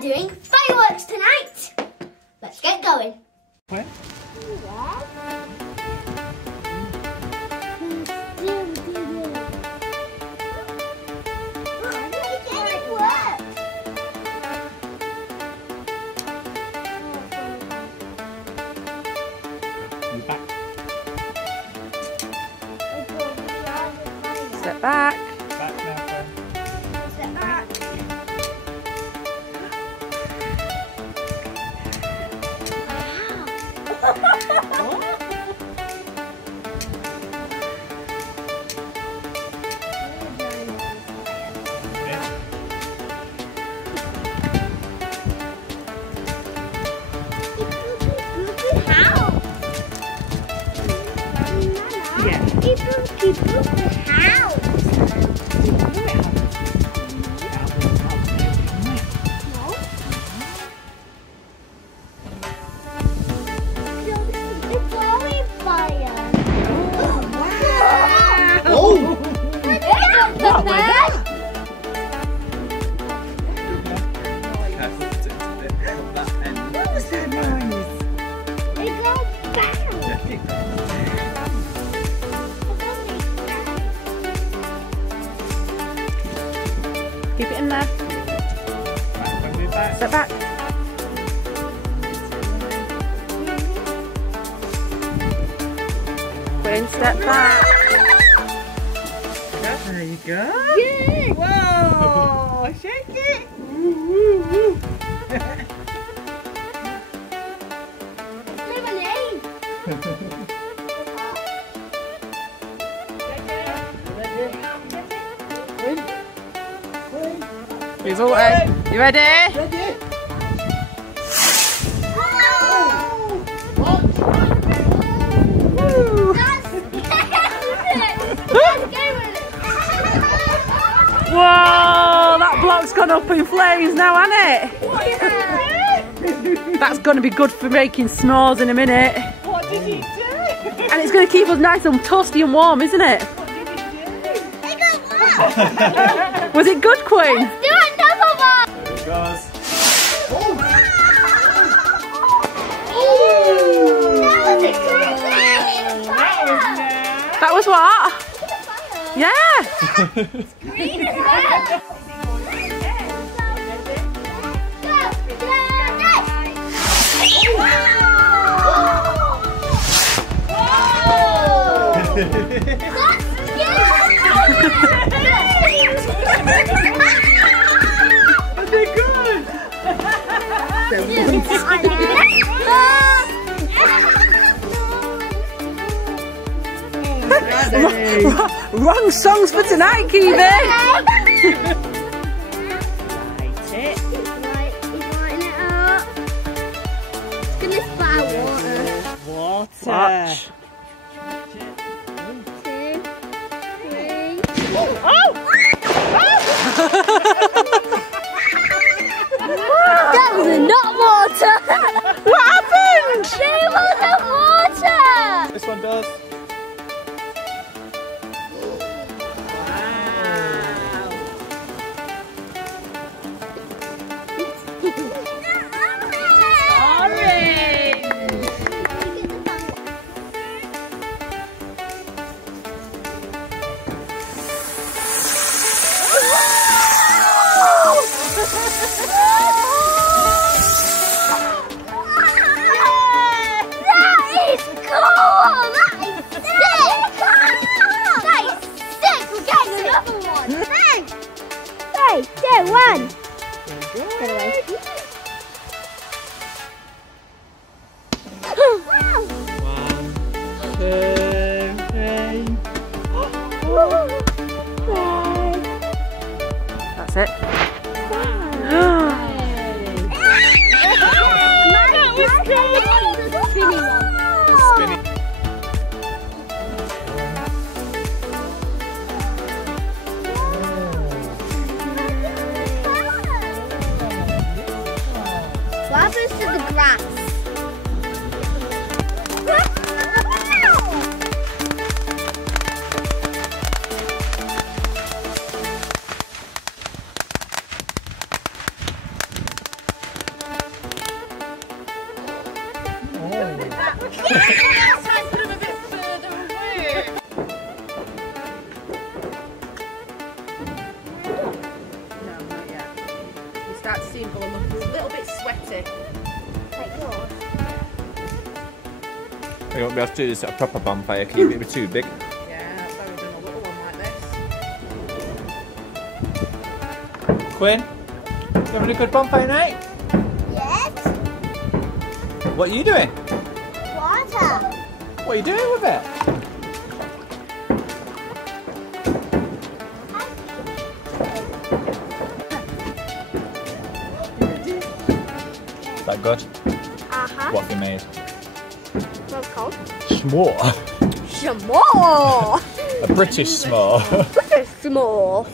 are doing fireworks tonight. Let's get going. What? Step back. Back now, friend. Step back. Keep it in there. Step back. Quinn, step back. There you go. Yeah. Whoa! Shake it. He's all ready. You ready? Ready? Whoa! That block's gone up in flames now, hasn't it? That's going to be good for making s'mores in a minute. What did he do? And it's going to keep us nice and toasty and warm, isn't it? I got one. Was it good, Quinn? Do another one. There it goes. That was what? Yeah. Green as well. Are they good? Wrong songs for tonight, Keavy. Light it. He's lighting it up. It's gonna splatter water. Watch. 2, 3. Oh! That was not water. What happened? There wasn't water. This one does. One. That's it. What happens to the grass? start to see him go and look. He's a little bit sweaty. Like yours. We won't be able to do this at a proper bonfire, Keavy. It'll be too big. Yeah, that's why we've done a little one like this. Quinn, you having a good bonfire night? Yes. What are you doing? Water. What are you doing with it? Is that good? Uh-huh. What have you made? What's it called? S'more. Smore. A British s'more. Small.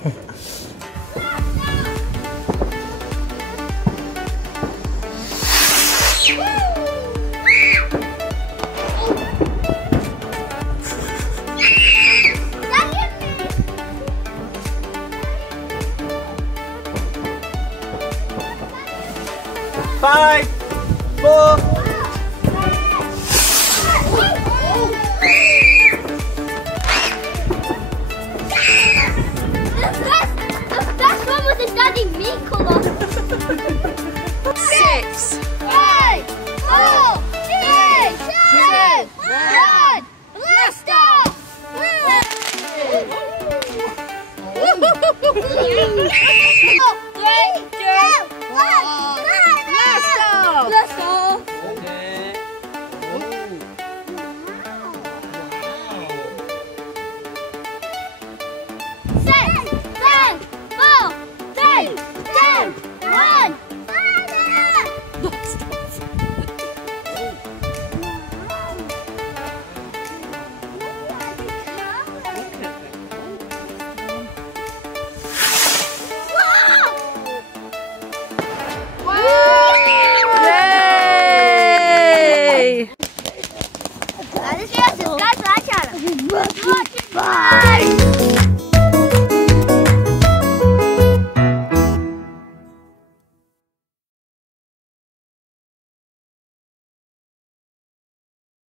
Five, 4. That's one with the daddy meat colour. 6, 5, 4, 3, 2, 1. Blast off! Blast off! Yay! Subscribe to our channel. Bye.